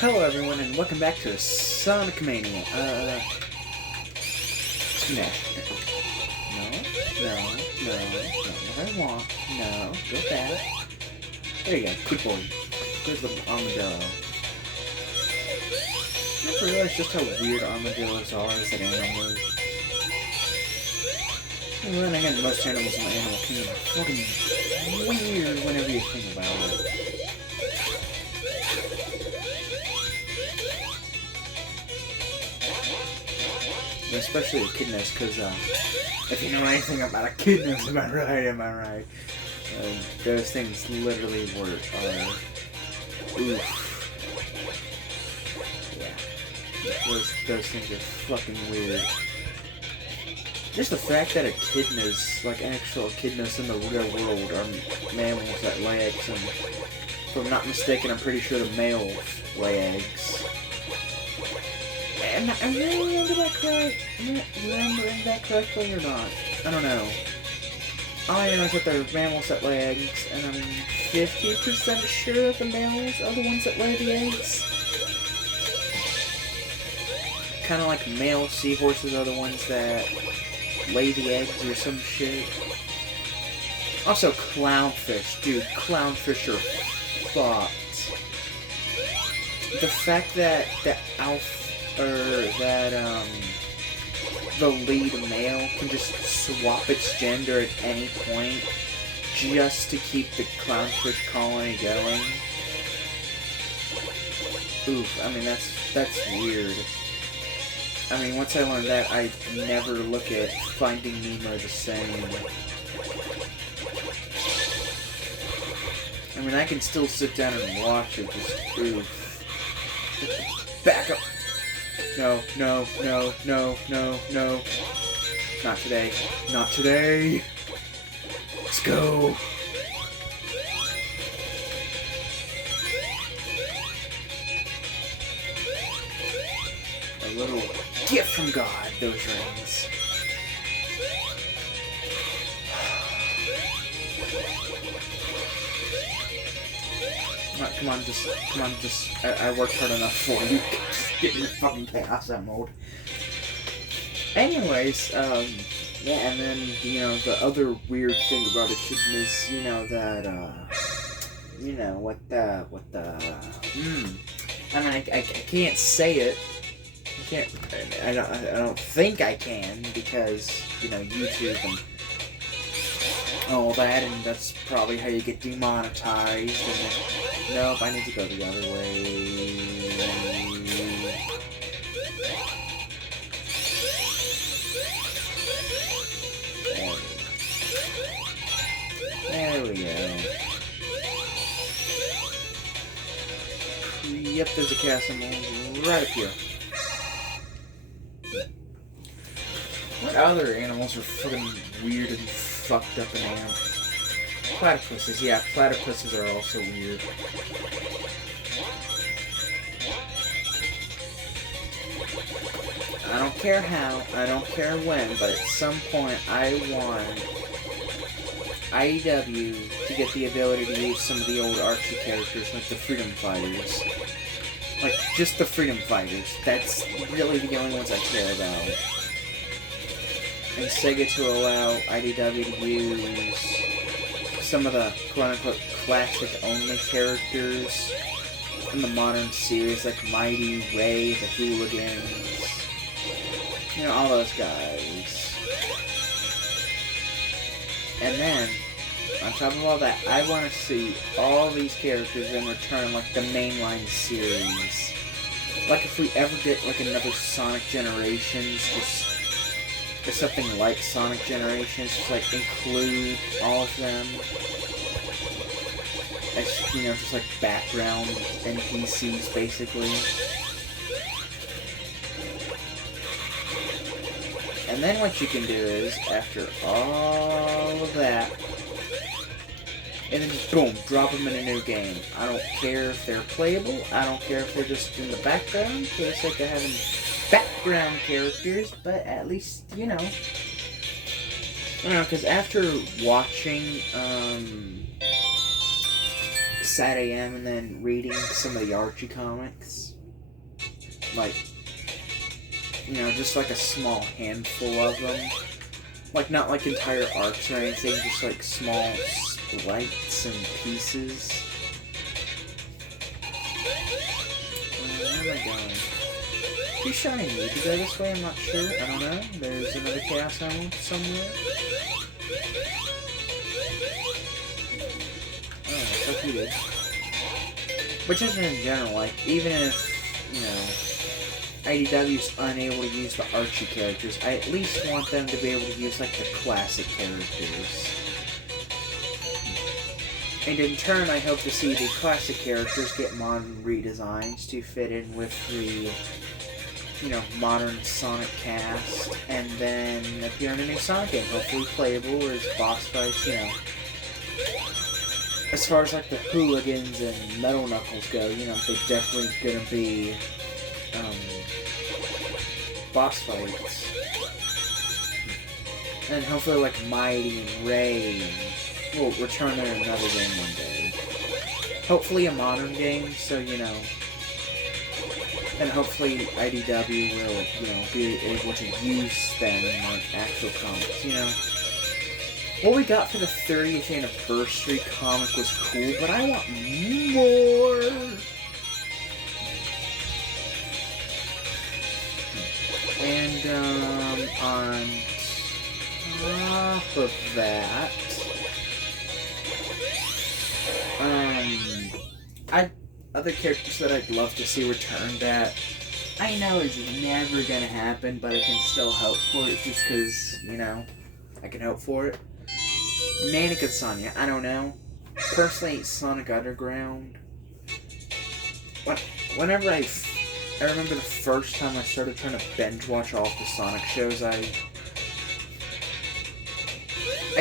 Hello everyone and welcome back to Sonic Mania. Smash. No, what I want. No, go back. There you go, good boy. Good little armadillo. I never realized just how weird armadillos are as an animal. And then again, most animals in the animal kingdom are fucking weird whenever you think about it. Especially echidnas, because if you know anything about echidnas, am I right? Those things literally are oof. Yeah, those things are fucking weird. Just the fact that echidnas, like actual echidnas in the real world, are mammals that lay eggs, and if I'm not mistaken, I'm pretty sure the males lay eggs. Am I really remembering that correctly or not? I don't know. All I know is that they're mammals that lay eggs, and I'm 50% sure that the males are the ones that lay the eggs. Kind of like male seahorses are the ones that lay the eggs or some shit. Also, clownfish. Dude, clownfish are fucked. The fact that the lead male can just swap its gender at any point just to keep the clownfish colony going. Oof, I mean that's weird. I mean, once I learned that, I'd never look at Finding Nemo the same. I mean, I can still sit down and watch it, just oof. Back up! No. Not today. Not today! Let's go! A little gift from God, those rings. Alright, come on, just, I worked hard enough for you. Just get in the fucking chaos mode. Anyways, yeah, and then, you know, the other weird thing about echidna is, you know, that, you know, I mean, I can't say it. I don't think I can, because, you know, YouTube and all that, and that's probably how you get demonetized, and nope, I need to go the other way. There we go. Yep, there's a castle right up here. What other animals are fucking weird and fucked up in animals? Platypuses, yeah, platypuses are also weird. I don't care how, I don't care when, but at some point I want IDW to get the ability to use some of the old Archie characters, like the Freedom Fighters. Like, just the Freedom Fighters. That's really the only ones I care about. And Sega to allow IDW to use some of the quote-unquote classic-only characters in the modern series, like Mighty, Ray, the Hooligans, you know, all those guys. And then, on top of all that, I want to see all these characters in return, like the mainline series. Like if we ever get like another Sonic Generations, just or something like Sonic Generations, just like include all of them as, you know, just like background NPCs basically. And then what you can do is, after all of that, and then just boom, drop them in a new game. I don't care if they're playable, I don't care if they're just in the background, for the sake of having background characters, but at least, you know. I don't know, because after watching, Sad AM and then reading some of the Archie comics, like, just like a small handful of them. Like, not like entire arcs or anything, just like small sprites and pieces. Where am I going? Pretty sure I need to go this way, I'm not sure. I don't know. There's another Chaos Emerald somewhere. Oh, looks like we did. Which isn't in general, like, even if, IDW's unable to use the Archie characters, I at least want them to be able to use, like, the classic characters. And in turn, I hope to see the classic characters get modern redesigns to fit in with the, modern Sonic cast, and then appear in a new Sonic game, hopefully playable or as boss fights, As far as, like, the Hooligans and Metal Knuckles go, they're definitely gonna be, boss fights. And hopefully, like, Mighty and Ray will return in another game one day. Hopefully a modern game, so, and hopefully IDW will, be able to use them in, like, actual comics, What we got for the 30th anniversary comic was cool, but I want more! And, on top of that, other characters that I'd love to see return that I know is never gonna happen, but I can still hope for it just because, I can hope for it. Manic and Sonya, I don't know. Personally, Sonic Underground. Whenever I remember the first time I started trying to binge watch all of the Sonic shows, I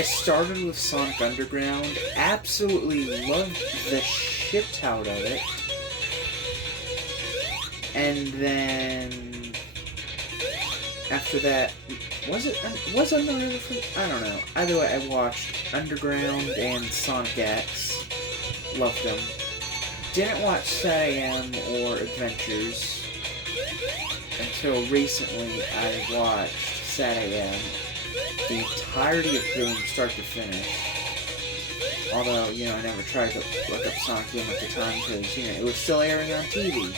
started with Sonic Underground, absolutely loved the shit out of it, and then after that, was another? I don't know. Either way, I watched Underground and Sonic X, loved them. Didn't watch SatAM or Adventures until recently. I watched SatAM, the entirety of Boom, start to finish. Although, I never tried to look up Sonic Boom at the time because, it was still airing on TV.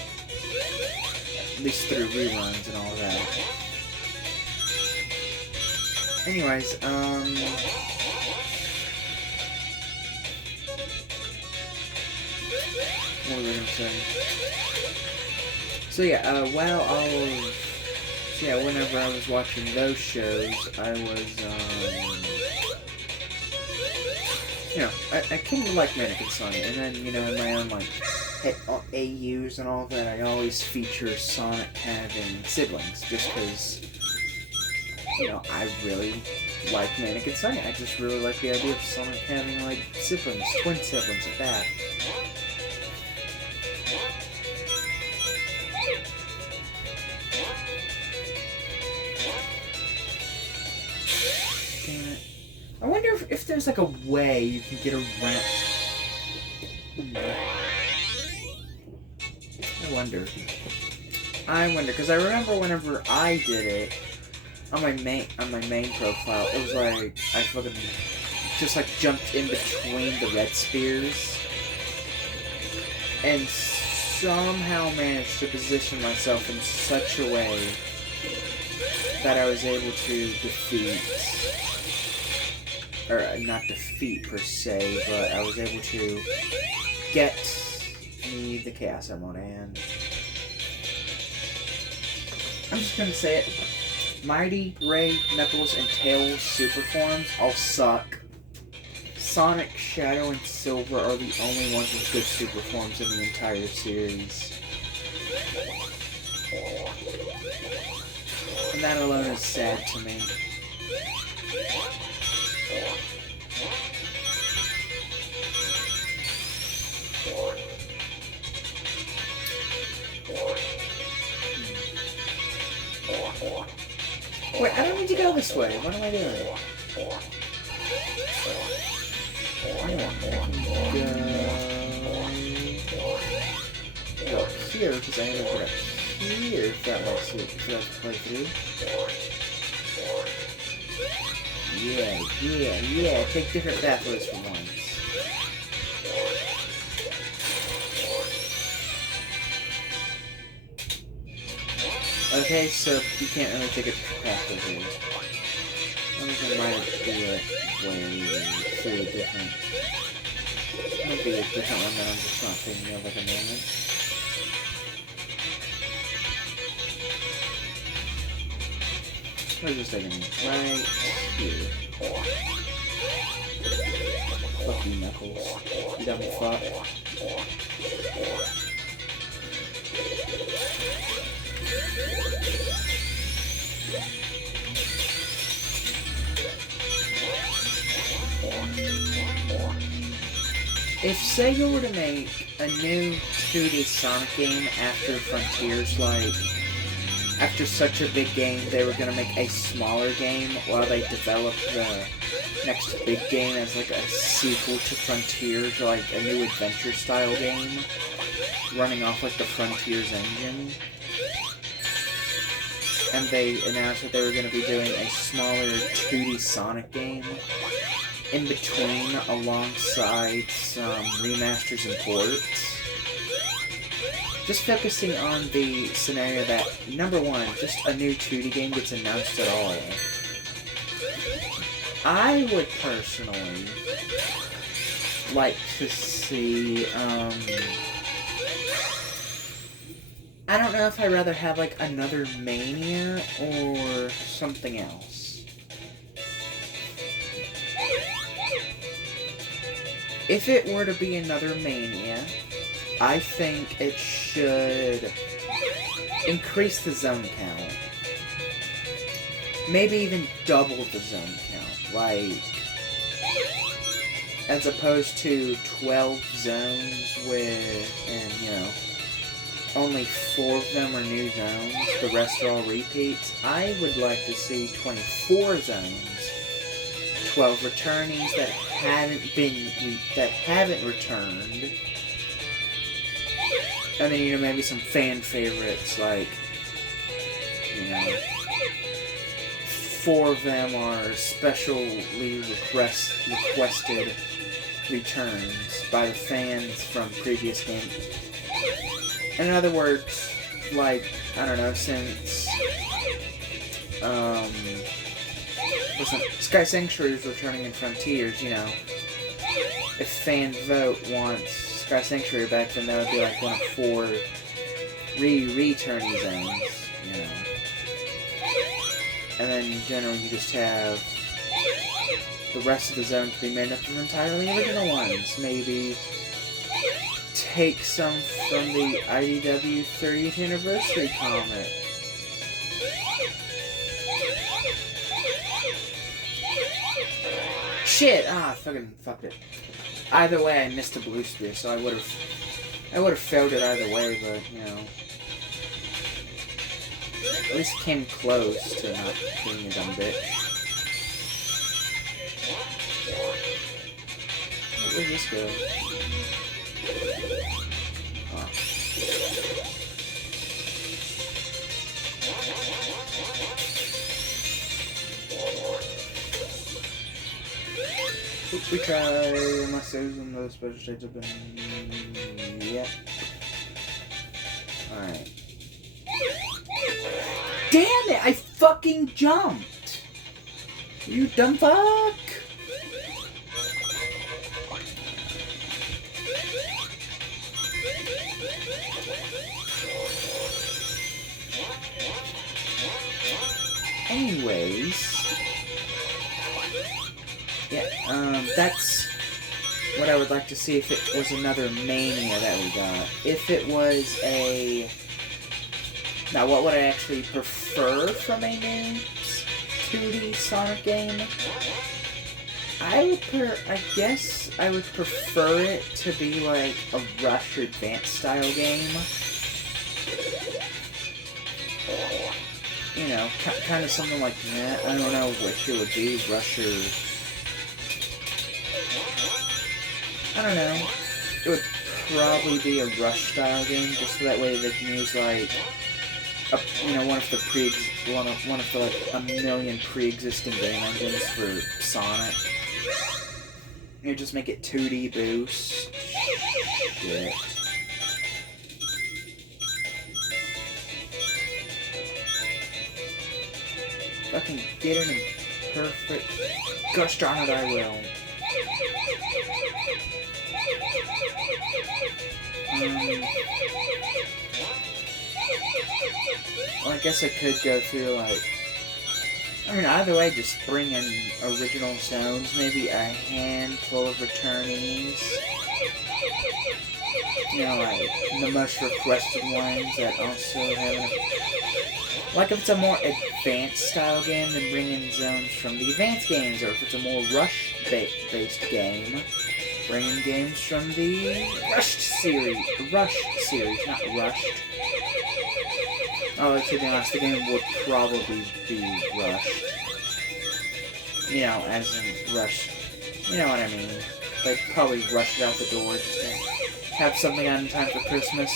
At least through reruns and all that. Anyways, what was I gonna say? So yeah, whenever I was watching those shows, I was, I kind of like Manic and Sonic, and then, in my own, like, AUs and all that, I always feature Sonic having siblings, just because, I really like Manic and Sonic. I just really like the idea of Sonic having, like, siblings, twin siblings at that. I wonder if there's like a way you can get around. I wonder, because I remember whenever I did it on my main profile, it was like I fucking just like jumped in between the red spears and somehow managed to position myself in such a way that I was able to defeat. Or not defeat per se, but I was able to get me the Chaos Emerald, and I'm just gonna say it. Mighty, Ray, Knuckles, and Tails super forms all suck. Sonic, Shadow, and Silver are the only ones with good super forms in the entire series. And that alone is sad to me. Wait, I don't need to go this way. What am I doing? Go here because I have a breath. here if that makes it for us to play through. Yeah. Take different pathways for once. Okay, so you can't really take a pathway here. I'm just gonna might be a way through a different. Might be a different one that I'm just not thinking of at the moment. We're just taking right here. Fuck you, Knuckles. You dumb fuck. If Sega were to make a new 2D Sonic game after Frontiers, like, after such a big game, they were going to make a smaller game while they developed the next big game as, like, a sequel to Frontiers, or, like, a new adventure-style game, running off, like, the Frontiers engine. And they announced that they were going to be doing a smaller 2D Sonic game in between, alongside some remasters and ports. Just focusing on the scenario that, number one, just a new 2D game gets announced at all. I would personally like to see, I don't know if I'd rather have, like, another Mania or something else. If it were to be another Mania, I think it should increase the zone count. Maybe even double the zone count. Like, as opposed to 12 zones and, you know, only 4 of them are new zones, the rest are all repeats. I would like to see 24 zones. 12 returnees that haven't returned, and then, you know, maybe some fan favorites, like, you know, 4 of them are specially requested returns by the fans from previous games. In other words, like, I don't know, since Sky Sanctuary is returning in Frontiers, you know, if fan vote wants Sky Sanctuary back, then that would be like one of 4 returnee zones, you know. And then in general, you just have the rest of the zones be made up of entirely original ones. Maybe take some from the IDW 30th anniversary comic. Shit! I fucking fucked it. Either way, I missed a blue spear, so I would have failed it either way, but, you know, at least it came close to not being a dumb bitch. Where'd this go? Oh. We try, unless there's another special states open. Yeah. Alright. Damn it! I fucking jumped! You dumb fuck! Anyways. Yeah, that's what I would like to see if it was another Mania that we got. If it was a... Now, what would I actually prefer from a new 2D Sonic game? I guess I would prefer it to be like a Rush or Advanced style game. You know, kind of something like that. I don't know which it would be, Rush or... I don't know. It would probably be a Rush style game, just so that way they can use, like, one of the one of the like a million pre-existing game engines for Sonic. You just make it 2D boost. Shit. Fucking get it in perfect. Gosh darn it, I will. Well, I guess I could go through, like... I mean, either way, just bring in original zones, maybe a handful of returnees. You know, like, the most requested ones that also have like, if it's a more advanced style game, then bring in zones from the advanced games, or if it's a more rush-based game, bring in games from the Rush series, not Rushed. Although, to be honest, the game would probably be rushed. You know, as in rushed. You know what I mean. They'd probably rush it out the door just to have something on in time for Christmas.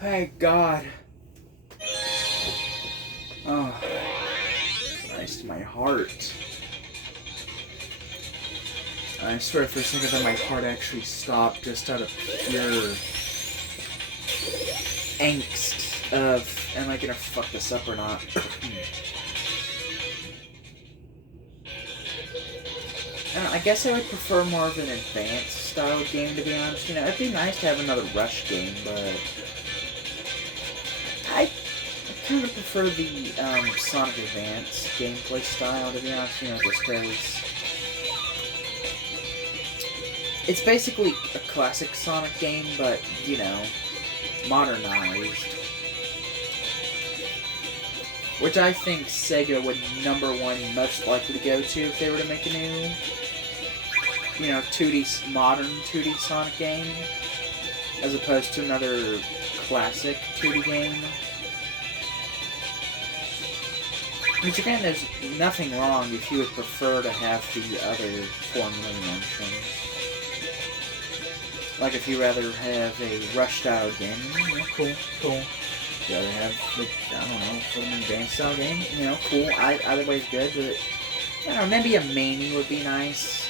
Thank God. Oh, nice to my heart. I swear for a second that my heart actually stopped just out of pure angst of, am I gonna fuck this up or not? I guess I would prefer more of an advanced style game, to be honest. You know, it'd be nice to have another Rush game, but I kind of prefer the Sonic Advance gameplay style, to be honest, you know, just because it's basically a classic Sonic game, but, you know, modernized. Which I think Sega would, #1, most likely to go to if they were to make a new, you know, modern 2D Sonic game, as opposed to another classic 2D game. Which again, there's nothing wrong if you would prefer to have the other formula mentioned. Like if you rather have a rush-style game, you know, cool. If you rather have, I don't know, an advanced style game, you know, cool. Either way is good, but, I don't know, maybe a Mania would be nice.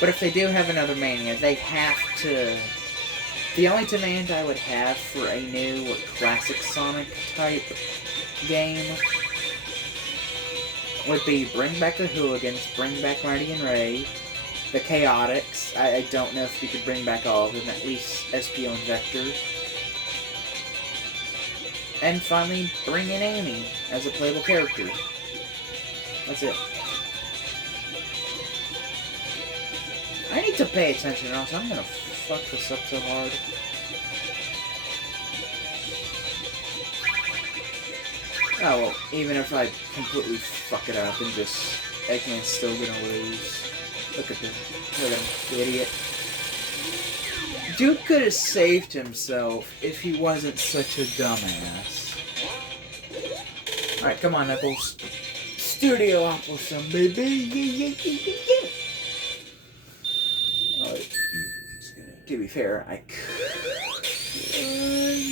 But if they do have another Mania, they have to... The only demand I would have for a new classic Sonic-type game would be bring back the Hooligans, bring back Mighty and Ray, the Chaotix. I don't know if you could bring back all of them, at least SPO and Vector. And finally, bring in Amy as a playable character. That's it. I need to pay attention, or else I'm gonna fuck this up so hard. Oh, well, even if I completely fuck it up and just... Eggman's still gonna lose. Look at him, the idiot. Dude could have saved himself if he wasn't such a dumbass. Alright, come on, Knuckles. Studio Awesome, baby! Yeah. Alright, to be fair, I could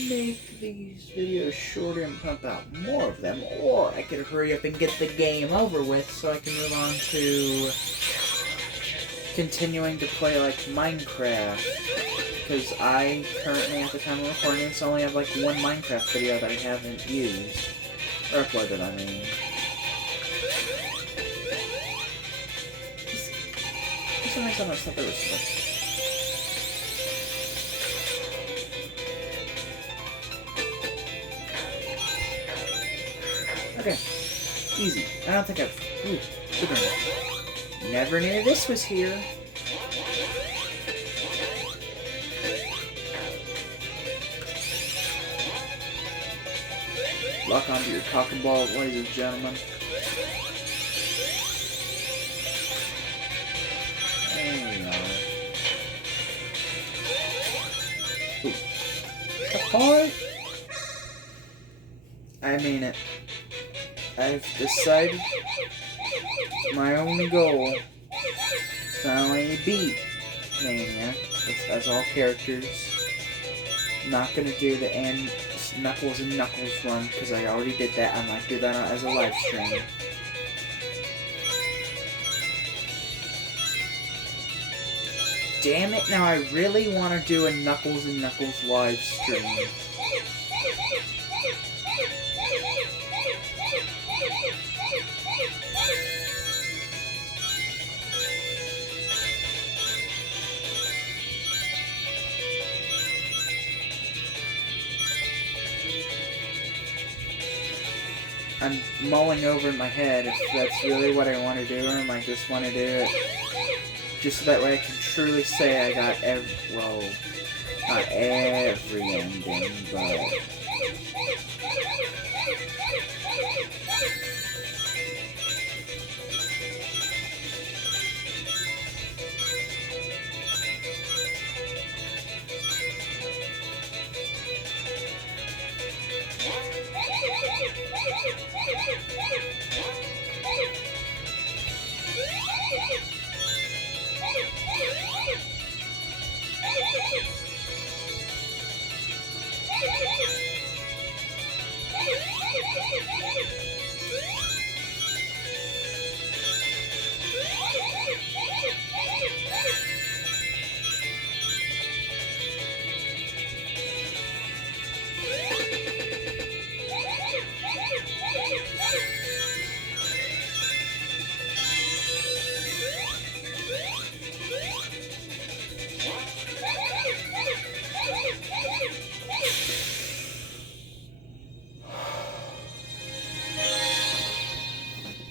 make these videos shorter and pump out more of them, or I could hurry up and get the game over with so I can move on to continuing to play, like, Minecraft. Because I currently, at the time of recording this, only have, like, one Minecraft video that I haven't used. Or uploaded, I mean. For some reason, I thought there was something. Okay. Easy. I don't think I've... Ooh, sugar. Never knew this was here. Lock onto your cock and ball, ladies and gentlemen. There we are. Ooh. heart, I mean it. I've decided my only goal is to not only beat Mania as all characters. I'm not gonna do the Knuckles and Knuckles run because I already did that. I might do that as a live stream. Damn it, now I really want to do a Knuckles and Knuckles live stream. I'm mulling over in my head if that's really what I want to do, or am I just want to do it just so that way I can truly say I got well, not every ending, but...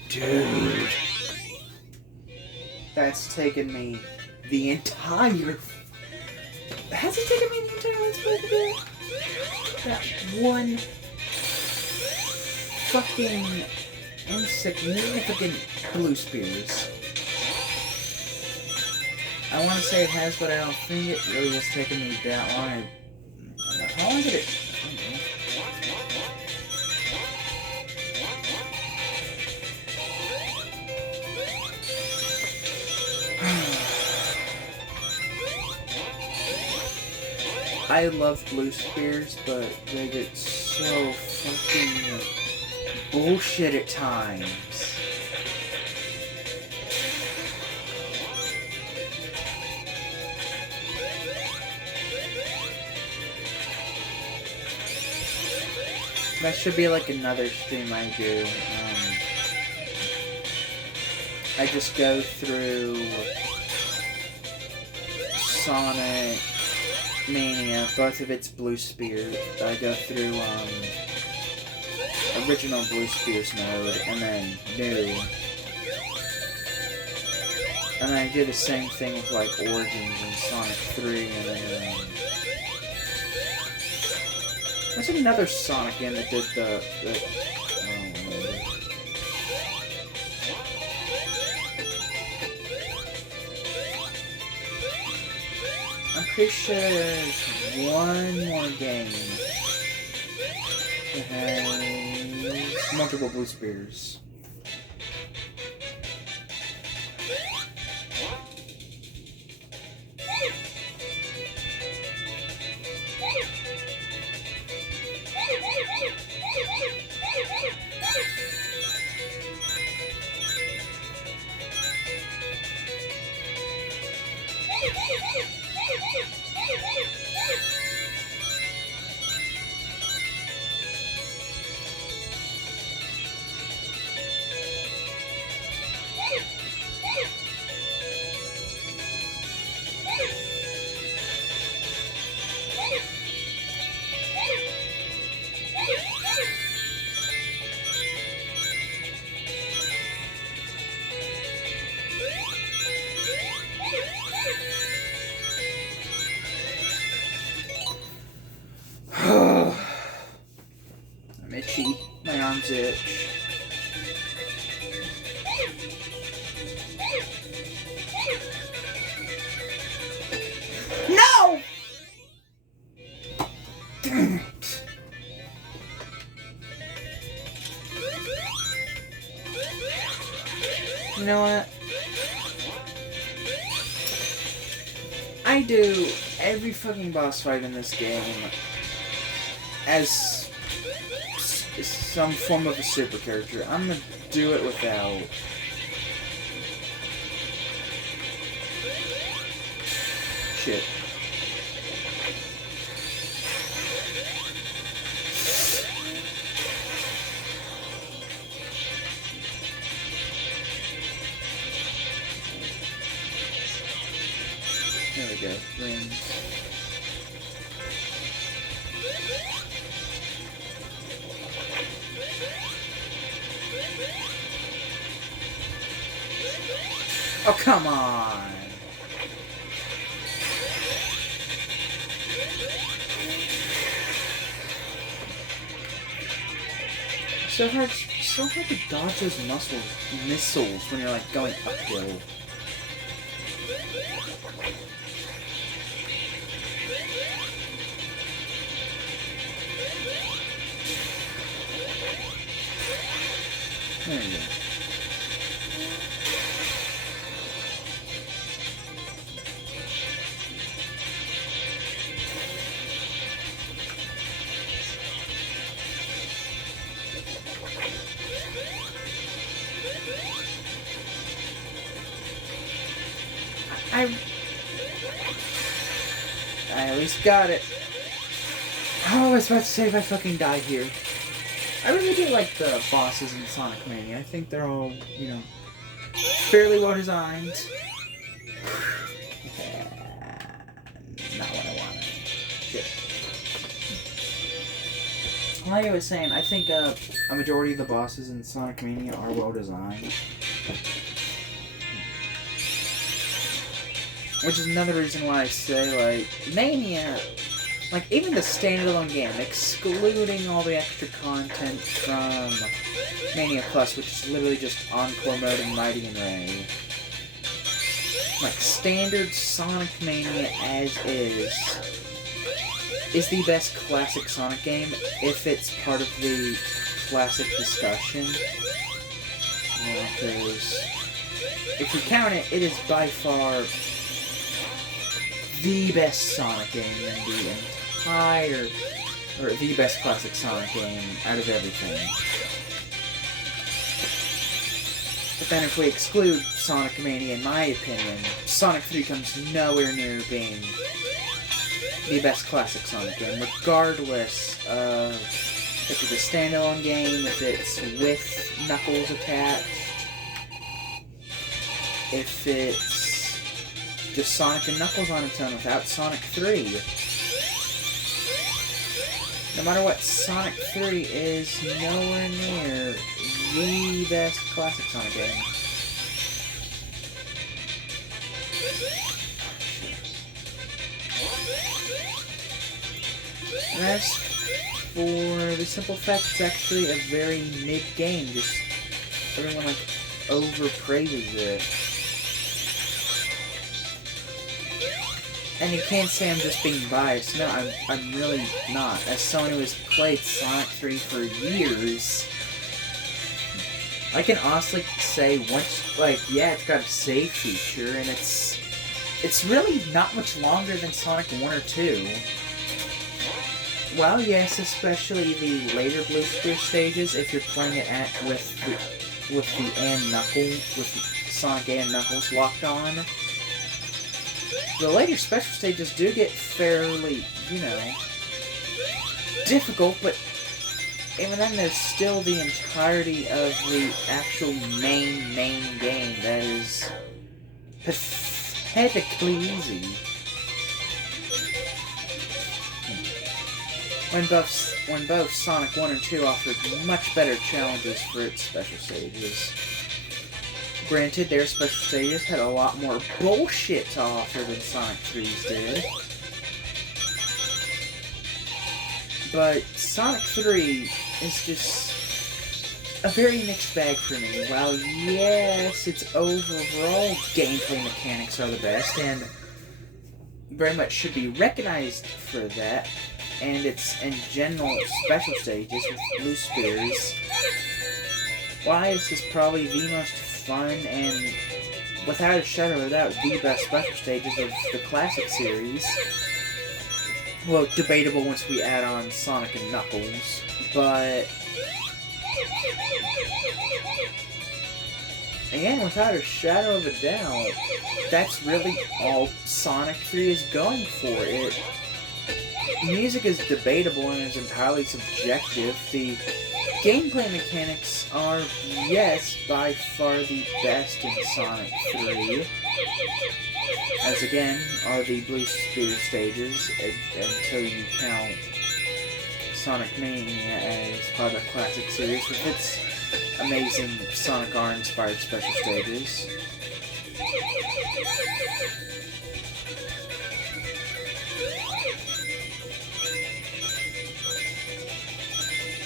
Dude, that's taken me the entire... Has it taken me the entire Let's Play to do that one fucking insignificant blue spears? I want to say it has, but I don't think it really has taken me that long. How long did it... I love blue spears, but they get so fucking bullshit at times. That should be like another stream I do. I just go through Sonic Mania, both of its blue spears. I go through original blue spears mode and then new. And then I do the same thing with like Origins and Sonic 3 and then there's another Sonic game that did the I'm pretty sure there's one more game that has multiple blue spears. I'm itchy. My arms itch. No! You know what? I do every fucking boss fight in this game as some form of a super character. I'm gonna do it without. Shit. There we go. Rings. Oh, come on! So hard to dodge those missiles when you're like going uphill. There you go. I at least got it. Oh, I was about to say if I fucking die here. I really do like the bosses in Sonic Mania. I think they're all, you know, fairly well designed. Not what I wanted. Shit. Like I was saying, I think a majority of the bosses in Sonic Mania are well designed. Which is another reason why I say, like, Mania, like, even the standalone game, excluding all the extra content from Mania Plus, which is literally just Encore Mode and Mighty and Ray. Like, standard Sonic Mania as is the best classic Sonic game if it's part of the classic discussion. Because if we count it, it is by far the best Sonic game in the entire, or the best classic Sonic game out of everything. But then if we exclude Sonic Mania, in my opinion, Sonic 3 comes nowhere near being the best classic Sonic game, regardless of if it's a standalone game, if it's with Knuckles attached, if it's just Sonic and Knuckles on its own without Sonic 3. No matter what, Sonic 3 is nowhere near the best classic Sonic game. And that's for the simple fact it's actually a very mid game. Just everyone like overpraises it. And you can't say I'm just being biased. No, I'm really not. As someone who has played Sonic 3 for years, I can honestly say once, like, yeah, it's got a save feature, and it's really not much longer than Sonic 1 or 2. Well, yes, especially the later Blue Sphere stages, if you're playing it with Sonic and Knuckles locked on. The later special stages do get fairly, you know, difficult, but even then there's still the entirety of the actual main game that is pathetically easy. When both Sonic 1 and 2 offered much better challenges for its special stages. Granted, their special stages had a lot more bullshit to offer than Sonic 3's did. But Sonic 3 is just a very mixed bag for me. While yes, its overall gameplay mechanics are the best, and very much should be recognized for that, and its in general special stages with Blue Spheres, why this is probably the most fun, and without a shadow of a doubt, the best special stages of the classic series. Well, debatable once we add on Sonic and Knuckles, but again, without a shadow of a doubt, that's really all Sonic 3 is going for. Music is debatable and is entirely subjective. The gameplay mechanics are, yes, by far the best in Sonic 3. As again, are the Blue Sphere stages, until you count Sonic Mania as part of the classic series with its amazing Sonic R-inspired special stages.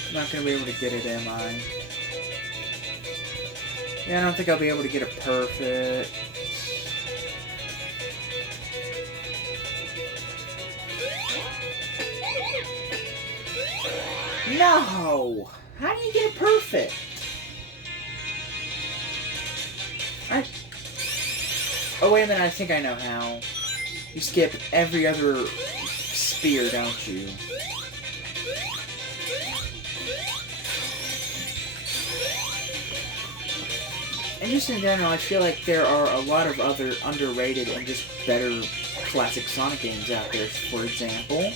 I'm not going to be able to get it, am I? Yeah, I don't think I'll be able to get it perfect. No! How do you get it perfect? Oh, wait a minute, I think I know how. You skip every other sphere, don't you? And just in general, I feel like there are a lot of other underrated and just better classic Sonic games out there. For example,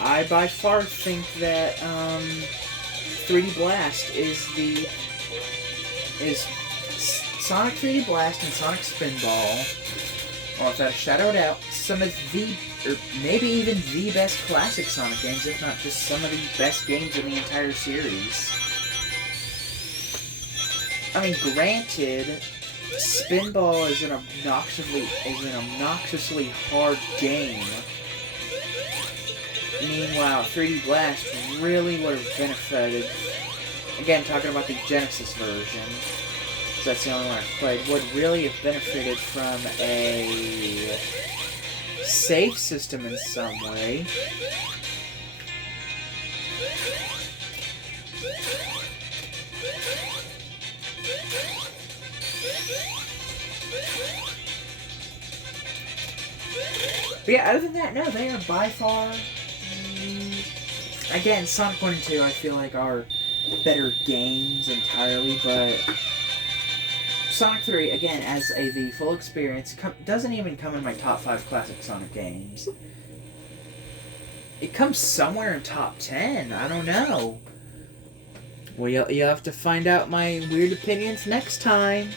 I by far think that 3D Blast is Sonic 3D Blast and Sonic Spinball, or without a shadow of a doubt, some of the, or maybe even the best classic Sonic games, if not just some of the best games in the entire series. I mean, granted, Spinball is an obnoxiously hard game. Meanwhile, 3D Blast really would have benefited. Again, talking about the Genesis version, because that's the only one I've played, would really have benefited from a save system in some way. But yeah, other than that, no, they are by far... Again, Sonic 1 and 2, I feel like, are better games entirely, but Sonic 3, again, as the full experience, doesn't even come in my top 5 classic Sonic games. It comes somewhere in top 10, I don't know. Well, you'll have to find out my weird opinions next time.